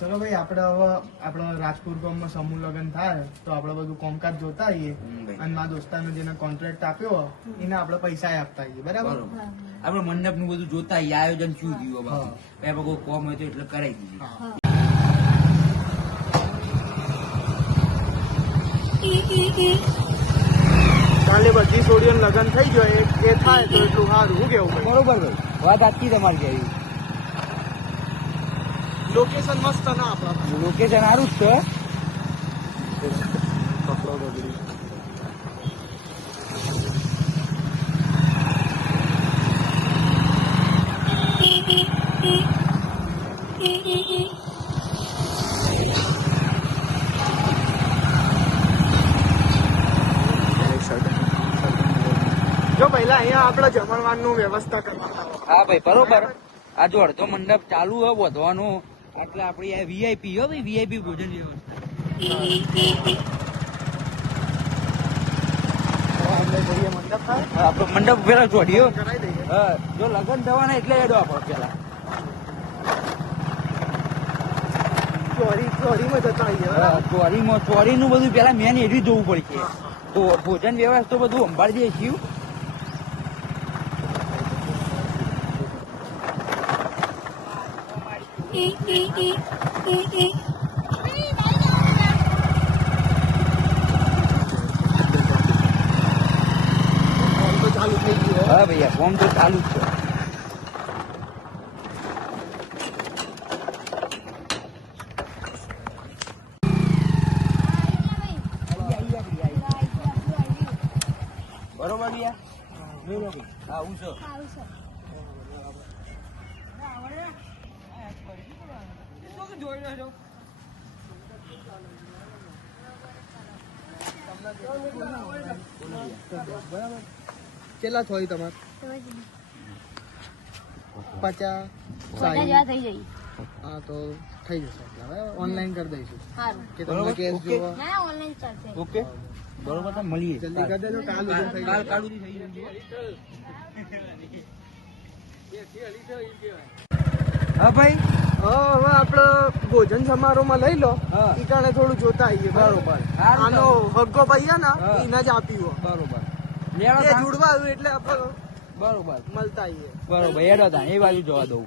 ચલો ભાઈ, આપણે હવે આપણા રાજપુર ગામમાં સમૂહ લગ્ન થાય તો આપણે બધું કામકાજ જોતા આવીએ અને મારા દોસ્તારને જેને કોન્ટ્રાક્ટ આપ્યો એને આપણે પૈસા આપતા આવીએ. બરાબર? આપણે મંડપ નું બધું જોતા આવીએ, આયોજન શું થયું બાકી કોઈ કોમ હોય તો એટલે કરાવી દીધી. કાલે બધી છોડીઓને લગ્ન થઈ ગયો એ થાય તો એટલું સારું. શું કેવું? બરોબર ભાઈ, વાત સાચી તમારી કહેવી. લોકેશન મસ્ત ના આપણા લોકેશન સારું જ છે. કપડો બગડી જો પહેલા અહીંયા આપણે જમણવારનું વ્યવસ્થા કરવાના. હા ભાઈ બરોબર. આ જો અડધો મંડપ ચાલુ હોય વધવાનું એટલે આપડી આ વીઆઈપી હો ભાઈ, વીઆઈપી ભોજન વ્યવસ્થા. આપડે મંડપ પેલા ચોડીઓ. હા, જો લગ્ન થવાના એટલે એડો આપડે પેલા ચોરી નું બધું પેલા મેન એડી જોવું પડશે. તો ભોજન વ્યવસ્થા બધું સંભાળી દઈએ છીએ. હા ભૈયા, ફોર્મ તો ચાલુ જ છે. બરોબર ભૈયા? આવું છે. કેટલા થોડી તમારે? 50 હા તો થઈ જશે. ઓનલાઈન કરી દઈશું કે તમને કેશ જોવો. ઓકે બરોબર, તો મળીએ. જલ્દી કરી દેજો. કાલ થઈ હા ભાઈ, હવે આપડે ભોજન સમારોહમાં લઈ લો. હા. ઈ કારણે થોડું જોતા આવીએ. બરોબર. આનો હગ્ગો ભાઈ ને એને જ આપ્યું. બરોબર એ જુડવા આવ્યું એટલે આપણે બરોબર મળતા આવીએ. બરોબર. એડો તા એ બાજુ જોવા દઉં.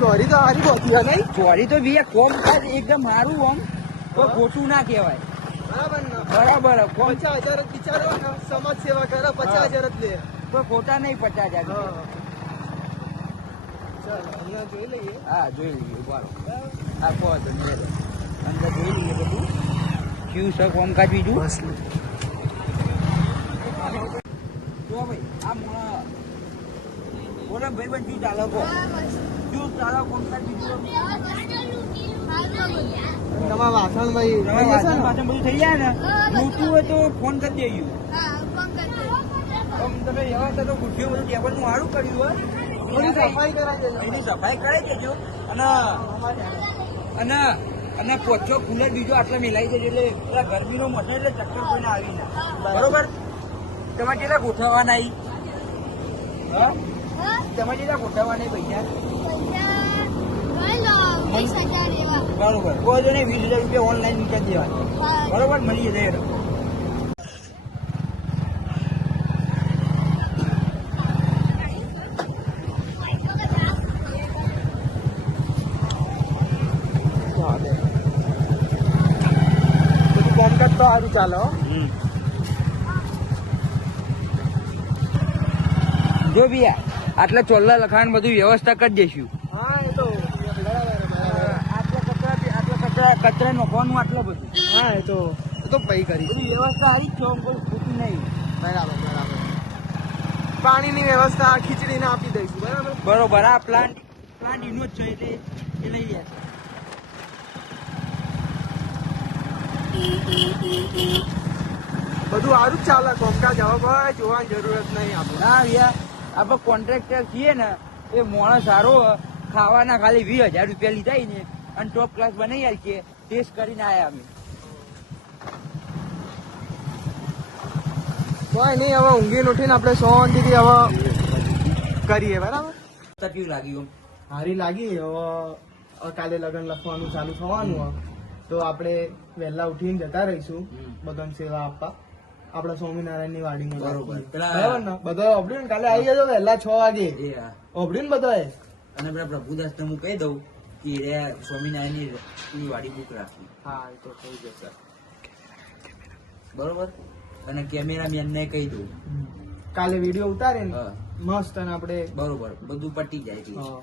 સોરી તો હારી પહોંચી નહીં. ચોરી તો ભી કોમ એકદમ સારું આમ કોઈ ખોટું ના કહેવાય. બરાબર ને? બરાબર. કોમ 50,000 જ બિચારો ને સમાજ સેવા કરે, 50,000 જ લે. કોઈ ખોટા નહીં. 50,000. ચાલ અહીંયા જોઈ લઈએ. હા જોઈ લઈએ. બરોબર. આ કહો તો અંદર જોઈ લઈએ બધું ક્યુ છે કોમકાજ બીજું. જો ભાઈ આ બોલો ભાઈ બંધ ચાલો કહો શું ચાલો કોમકાજ બીજું. તમારા વાસણ ભાઈ વાસણ બધું થઈ જાય ને લૂંટવું હોય તો ફોન કરી દેજો. તમે વ્યવસ્થા તો ખુરશીઓ બધું ટેબલ નું સારું કર્યું હોય એની સફાઈ કરાવી દેજો. અને પોચો કુલર બીજો આટલા મિલાઈ દેજો એટલે પેલા ગરમીનો મસલ એટલે ચક્કર કોઈને આવી ના. બરોબર. તમારે કેટલા ગોઠવવાના તમારે કેટલા ગોઠવવાના પૈસા? બરોબર. કોઈ જો નહીં 20,000 રૂપિયા ઓનલાઈન નીકળી દેવાના. બરોબર, મળીએ જઈએ. કોમકાજ તો સારું ચાલો. જો ભૈયા આટલા ચોલ્લા લખાણ બધું વ્યવસ્થા કરી દઈશું. હા એ તો કચરા નોખવાનું આટલું બધું. હા એ તો પૈ કરી વ્યવસ્થા સારી જ છે, કોઈ ખોટું નહીં. બરાબર. પાણીની વ્યવસ્થા ખીચડીને આપી દઈશું. બરાબર. બરોબર. આ પ્લાન્ટ એનો જ છે એટલે એ લઈ જાય. બધું સારું જ ચાલે કોમકાજ. હવે ભાઈ જોવાની જરૂરત નહીં આપણે. ના ભૈયા, આપણે કોન્ટ્રાક્ટર છીએ ને એ માણસ સારો. ખાવાના ખાલી 20,000 રૂપિયા લીધા ને અને ટોપ ક્લાસ બનાવી આપીએ. ટેસ્ટ કરીને આવ્યા અમે. કોઈ નહીં, હવે ઊંઘીને ઉઠીને આપણે શાંતિથી હવે કરીએ, બરાબર? તો કેવું લાગ્યું? હારી લાગી. હવે કાલે લગ્ન લખવાનું ચાલુ થવાનું હોય તો આપણે વહેલા ઉઠીને જતા રહીશું બધાને સેવા આપવા આપણા સ્વામિનારાયણ ની વાડીમાં. બરોબર. બરાબર ને? બધા ઓબડ્યું ને કાલે આવી જજો વહેલા 6 વાગે. એ હા. ઓબડ્યું ને બધાએ? અને પેલા પ્રભુદાસ ને હું કહી દઉં કે રે સ્વામિનારાયણ ની વાડી બુક રાખી. હા, એ તો થઈ જશે. બરોબર. અને કેમેરામેન ને કહી દઉં. કાલે વિડીયો ઉતારે ને હા. મસ્ત, અને આપણે બરોબર બધું પટી જાય છે. હા.